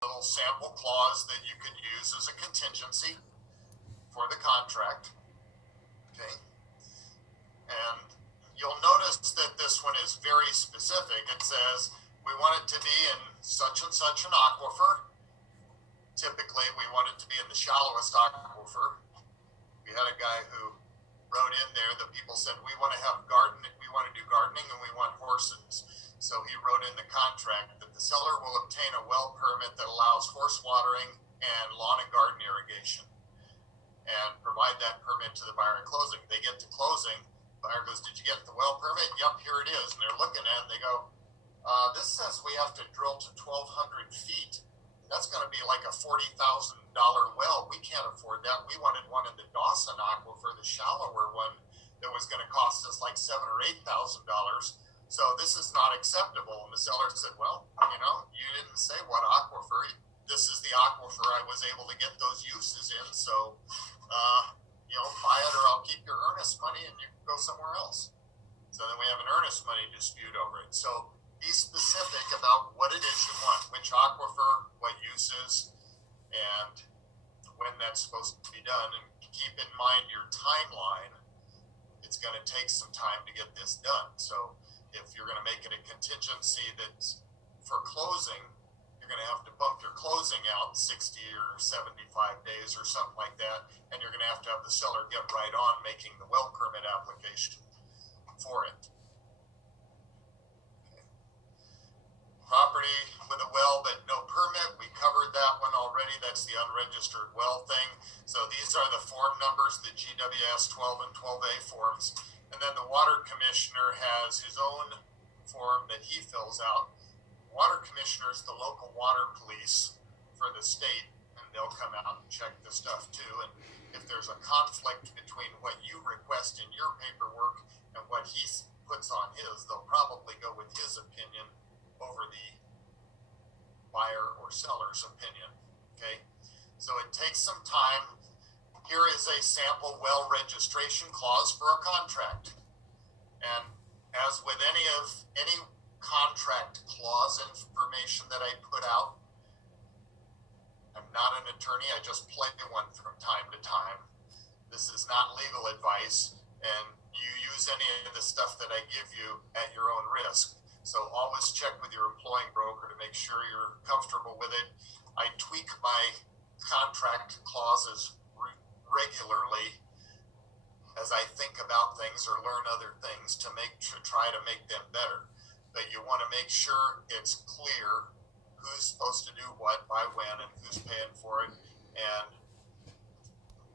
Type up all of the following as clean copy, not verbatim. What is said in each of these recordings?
little sample clause that you could use as a contingency for the contract. Okay. And you'll notice that this one is very specific. It says we want it to be in such and such an aquifer. Typically, we want it to be in the shallowest aquifer. We had a guy who wrote in there that people said we want to have gardening, we want to do gardening, and we want horses. So he wrote in the contract that the seller will obtain a well permit that allows horse watering and lawn and garden irrigation, and provide that permit to the buyer at closing. They get to closing, buyer goes, "Did you get the well permit?" "Yep, here it is." And they're looking at it and they go, "This says we have to drill to 1,200 feet. That's going to be like a $40,000 well. We can't afford that. We wanted one in the Dawson Aquifer, the shallower one, that was going to cost us like $7,000 or $8,000. So this is not acceptable." And the seller said, "Well, you didn't say what aquifer. This is the aquifer I was able to get those uses in. So, buy it or I'll keep your earnest money and you can go somewhere else." So then we have an earnest money dispute over it. So be specific about what it is you want, which aquifer, what uses, and when that's supposed to be done. And keep in mind your timeline. It's going to take some time to get this done. So if you're going to make it a contingency that's for closing, you're going to have to bump your closing out 60 or 75 days or something like that. And you're going to have the seller get right on making the well permit application for it. Property with a well but no permit, we covered that one already. That's the unregistered well thing. So these are the form numbers, the GWS 12 and 12A forms. And then the water commissioner has his own form that he fills out. Water commissioner is the local water police for the state, and they'll come out and check the stuff too. And if there's a conflict between what you request in your paperwork and what he puts on his, they'll probably go with his opinion over the buyer or seller's opinion. Okay, so it takes some time. Here is a sample well registration clause for a contract. And as with any contract clause information that I put out, I'm not an attorney, I just play one from time to time. This is not legal advice, and you use any of the stuff that I give you at your own risk. So always check with your employing broker to make sure you're comfortable with it. I tweak my contract clauses regularly as I think about things or learn other things to try to make them better. But you want to make sure it's clear who's supposed to do what, by when, and who's paying for it. And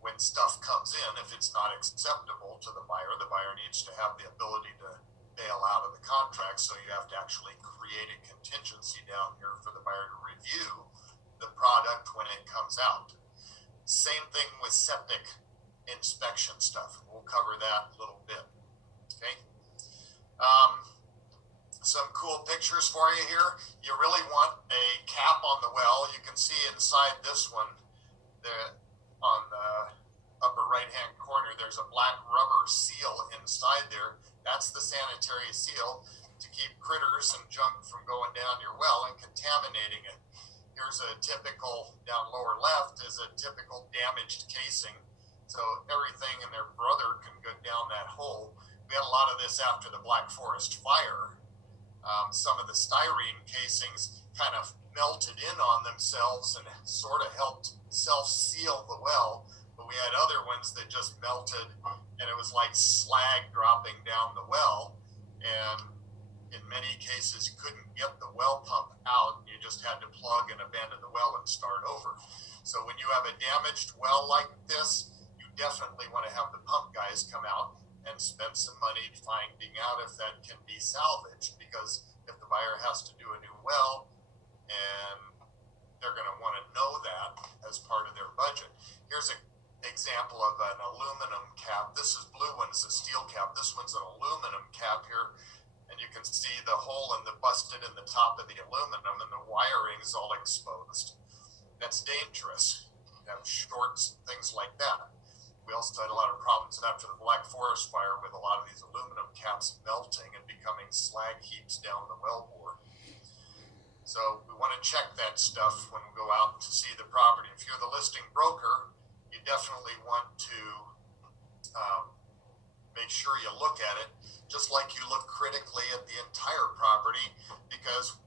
when stuff comes in, if it's not acceptable to the buyer needs to have the ability to bail out of the contract. So you have to actually create a contingency down here for the buyer to review the product when it comes out. Same thing with septic inspection stuff. We'll cover that a little bit. Okay. Some cool pictures for you here. You really want a cap on the well. You can see inside this one, on the upper right-hand corner, there's a black rubber seal inside there. That's the sanitary seal to keep critters and junk from going down your well and contaminating it. Here's a typical, down lower left, is a typical damaged casing. So everything and their brother can go down that hole. We had a lot of this after the Black Forest fire. Some of the styrene casings kind of melted in on themselves and sort of helped self-seal the well. But we had other ones that just melted, and it was like slag dropping down the well. And in many cases, you couldn't get the well pump out. You just had to plug and abandon the well and start over. So when you have a damaged well like this, you definitely want to have the pump guys come out and spend some money finding out if that can be salvaged, because if the buyer has to do a new well, and they're going to want to know that as part of their budget. Here's an example of an aluminum cap. This is blue one, is a steel cap. This one's an aluminum cap here, and you can see the hole in the busted in the top of the aluminum, and the wiring is all exposed. That's dangerous. You have shorts, things like that. We also had a lot of problems after the Black Forest fire with a lot of these aluminum caps melting and becoming slag heaps down the wellbore. So we want to check that stuff when we go out to see the property. If you're the listing broker, you definitely want to make sure you look at it, just like you look critically at the entire property, because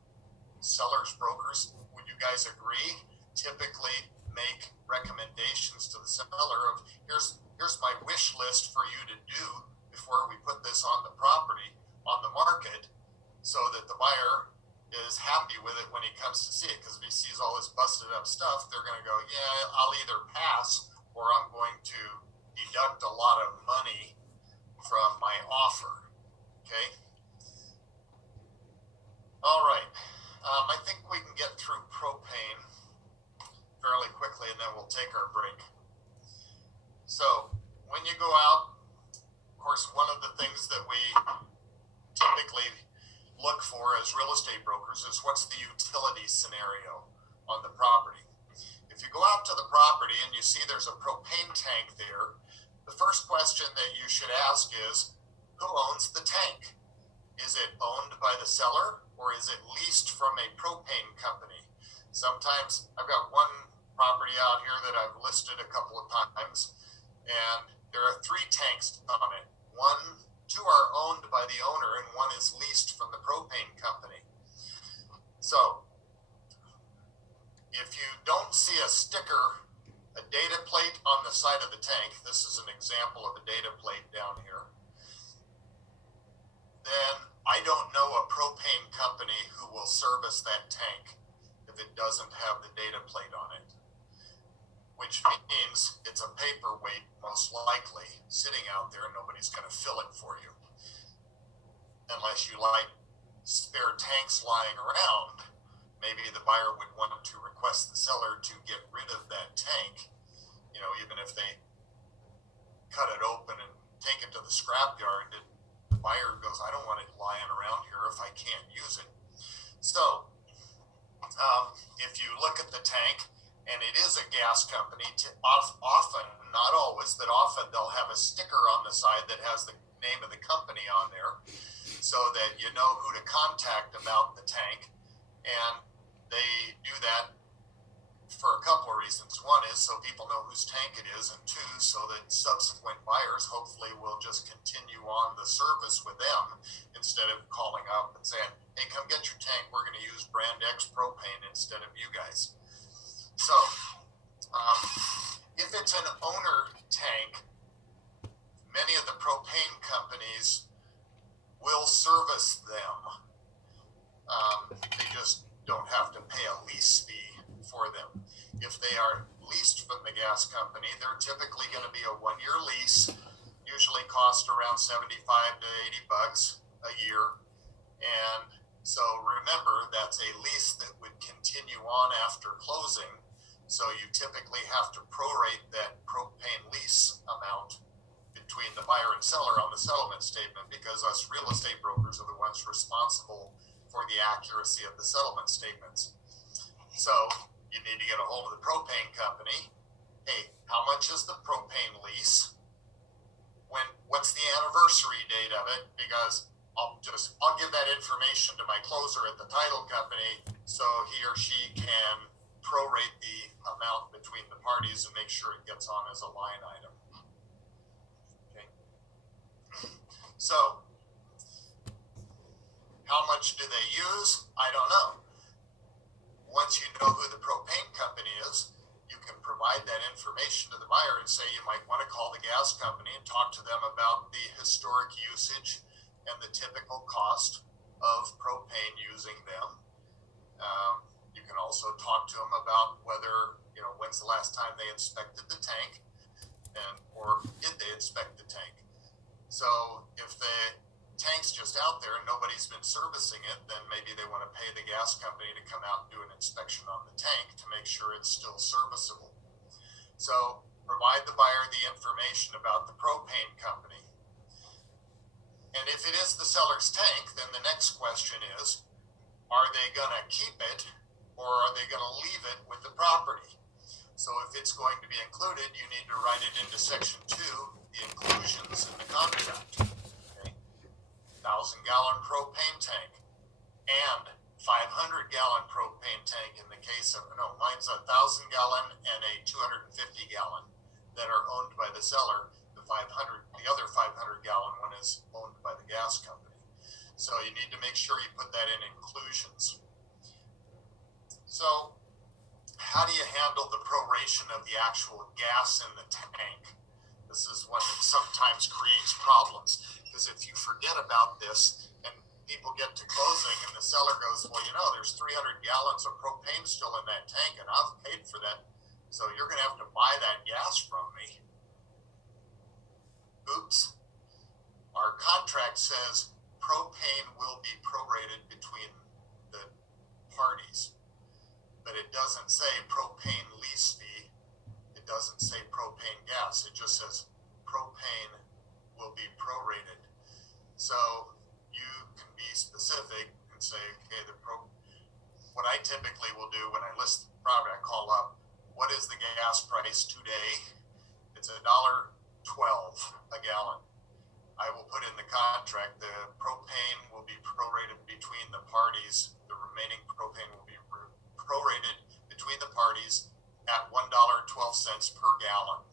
sellers, brokers, would you guys agree, typically make recommendations to the seller of here's my wish list for you to do before we put this on the property, on the market, so that the buyer is happy with it when he comes to see it. Because if he sees all this busted up stuff, they're going to go, yeah, I'll either pass or I'm going to deduct a lot of money from my offer. Okay. All right. I think we can get through propane fairly quickly, and then we'll take our break. So when you go out, of course, one of the things that we typically look for as real estate brokers is what's the utility scenario on the property. If you go out to the property and you see there's a propane tank there, the first question that you should ask is, who owns the tank? Is it owned by the seller, or is it leased from a propane company? Sometimes I've got one property out here that I've listed a couple of times, and there are 3 tanks on it. 2 are owned by the owner, and 1 is leased from the propane company. So if you don't see a sticker, a data plate on the side of the tank, this is an example of a data plate down here, then I don't know a propane company who will service that tank if it doesn't have the data plate on it, which means it's a paperweight, most likely, sitting out there, and nobody's going to fill it for you. Unless you like spare tanks lying around, maybe the buyer would want to request the seller to get rid of that tank, even if they cut it open and take it to the scrapyard. The buyer goes, I don't want it lying around here if I can't use it. So if you look at the tank, and it is a gas company, often, not always, but often they'll have a sticker on the side that has the name of the company on there, so that you know who to contact about the tank. And they do that for a couple of reasons. 1 is so people know whose tank it is, and 2, so that subsequent buyers hopefully will just continue on the service with them instead of calling up and saying, hey, come get your tank, we're going to use brand X propane instead of you guys. So if it's an owner tank, many of the propane companies will service them. They just don't have to pay a lease fee for them. If they are leased from the gas company, they're typically going to be a 1-year lease, usually cost around $75 to $80 a year. And so remember, that's a lease that would continue on after closing. So you typically have to prorate that propane lease amount between the buyer and seller on the settlement statement, because us real estate brokers are the ones responsible for the accuracy of the settlement statements. So you need to get a hold of the propane company. Hey, how much is the propane lease? What's the anniversary date of it? Because I'll give that information to my closer at the title company, so he or she can prorate the amount between the parties and make sure it gets on as a line item. Okay. So how much do they use? I don't know. Once you know who the propane company is, you can provide that information to the buyer and say you might want to call the gas company and talk to them about the historic usage and the typical cost of propane using them. You can also talk to them about whether, when's the last time they inspected the tank, or did they inspect the tank. So if the tank's just out there and nobody's been servicing it, then maybe they want to pay the gas company to come out and do an inspection on the tank to make sure it's still serviceable. So provide the buyer the information about the propane company. And if it is the seller's tank, then the next question is, are they going to keep it, or are they going to leave it with the property? So if it's going to be included, you need to write it into section 2, the inclusions in the contract. 1,000-gallon propane tank and 500-gallon propane tank in the case of, no, mine's a 1,000-gallon and a 250-gallon that are owned by the seller. The other 500-gallon one is owned by the gas company. So you need to make sure you put that in inclusions. So how do you handle the proration of the actual gas in the tank? This is one that sometimes creates problems, because if you forget about this and people get to closing and the seller goes, well, you know, there's 300 gallons of propane still in that tank and I've paid for that, so you're going to have to buy that gas from me. Oops. Our contract says propane will be prorated between the parties, but it doesn't say propane lease fee. It doesn't say propane gas. It just says propane will be prorated. So you can be specific and say, okay, what I typically will do when I list the property, I call up, what is the gas price today? It's $1.12 a gallon. I will put in the contract, the propane will be prorated between the parties. The remaining propane will be prorated between the parties at $1.12 per gallon.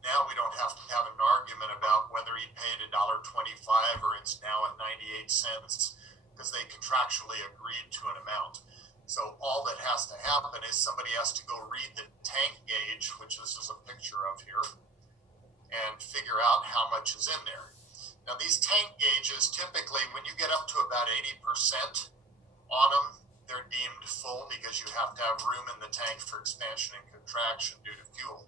Now we don't have to have an argument about whether he paid $1.25 or it's now at 98 cents, because they contractually agreed to an amount. So all that has to happen is somebody has to go read the tank gauge, which this is a picture of here, and figure out how much is in there. Now these tank gauges, typically when you get up to about 80% on them, they're deemed full because you have to have room in the tank for expansion and contraction due to fuel.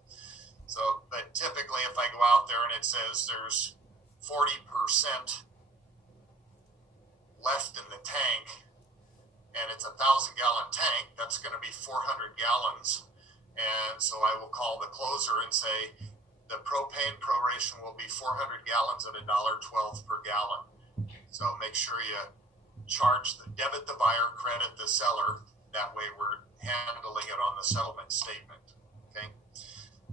So, but typically if I go out there and it says there's 40% left in the tank, and it's a 1,000-gallon tank, that's going to be 400 gallons. And so I will call the closer and say the propane proration will be 400 gallons at $1.12 per gallon. So make sure you debit the buyer, credit the seller. That way we're handling it on the settlement statement. Okay.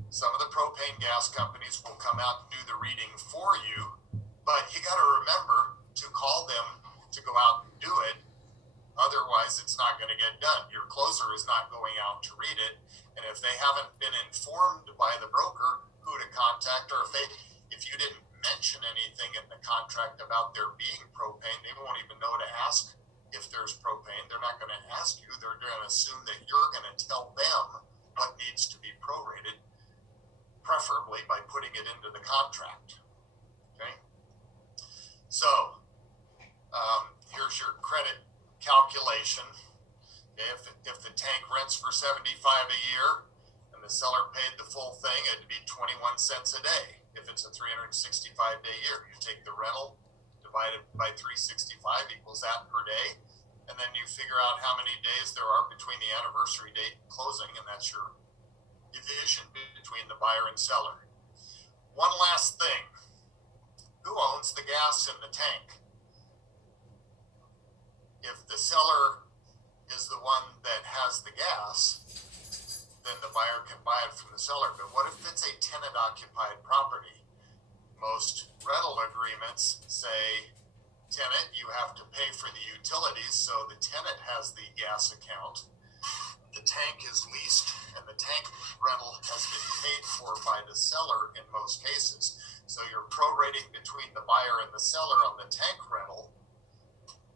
Some of the propane gas companies will come out and do the reading for you, but you got to remember to call them to go out and do it. Otherwise, it's not going to get done. Your closer is not going out to read it. And if they haven't been informed by the broker who to contact, or if you didn't mention anything in the contract about there being propane, they won't even know to ask if there's propane. They're not going to ask you. They're going to assume that you're going to tell them what needs to be prorated, preferably by putting it into the contract. Okay? So, here's your credit calculation. Okay, if the tank rents for $75 a year and the seller paid the full thing, it'd be 21 cents a day. If it's a 365-day year, you take the rental divided by 365 equals that per day, and then you figure out how many days there are between the anniversary date and closing, and that's your division between the buyer and seller. One last thing. Who owns the gas in the tank? If the seller is the one that has the gas, then the buyer can buy it from the seller. But what if it's a tenant-occupied property? Most rental agreements say, tenant, you have to pay for the utilities, so the tenant has the gas account. The tank is leased, and the tank rental has been paid for by the seller in most cases. So you're prorating between the buyer and the seller on the tank rental,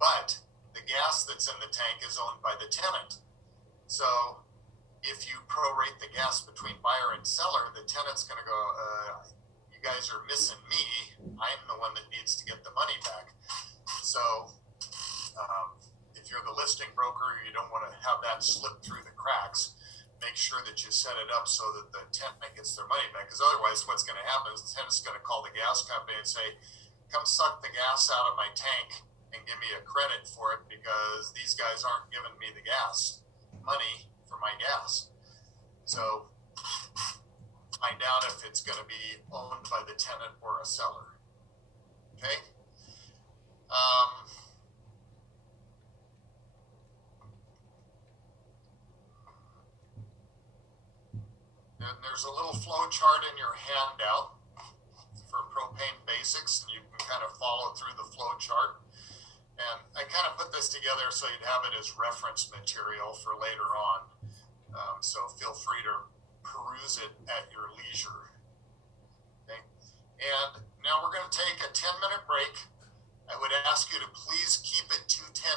but the gas that's in the tank is owned by the tenant. So if you prorate the gas between buyer and seller, the tenant's going to go, you guys are missing me. I'm the one that needs to get the money back. So if you're the listing broker, you don't want to have that slip through the cracks. Make sure that you set it up so that the tenant gets their money back, because otherwise what's going to happen is the tenant's going to call the gas company and say, come suck the gas out of my tank and give me a credit for it, because these guys aren't giving me the gas money for my gas. So find out if it's going to be owned by the tenant or a seller. Okay. And there's a little flow chart in your handout for propane basics, and you can kind of follow through the flow chart. And I kind of put this together so you'd have it as reference material for later on. So feel free to peruse it at your leisure. Okay. And now we're going to take a 10-minute break. I would ask you to please keep it to 10